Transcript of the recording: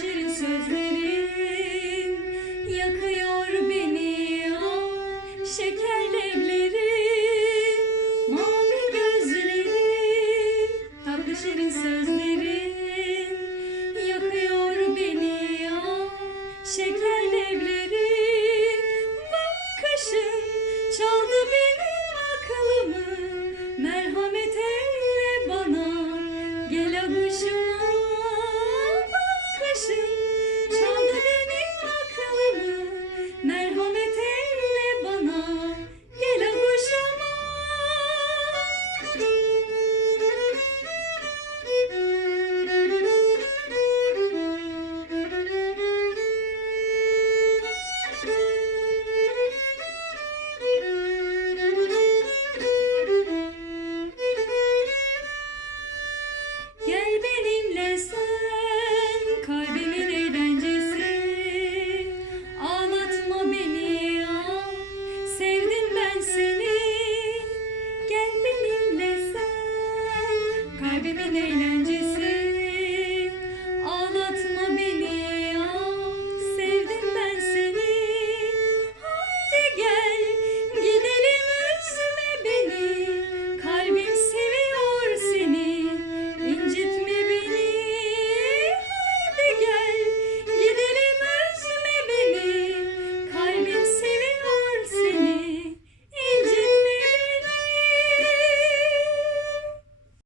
şirin sözlerin yakıyor beni. Ah, şekerle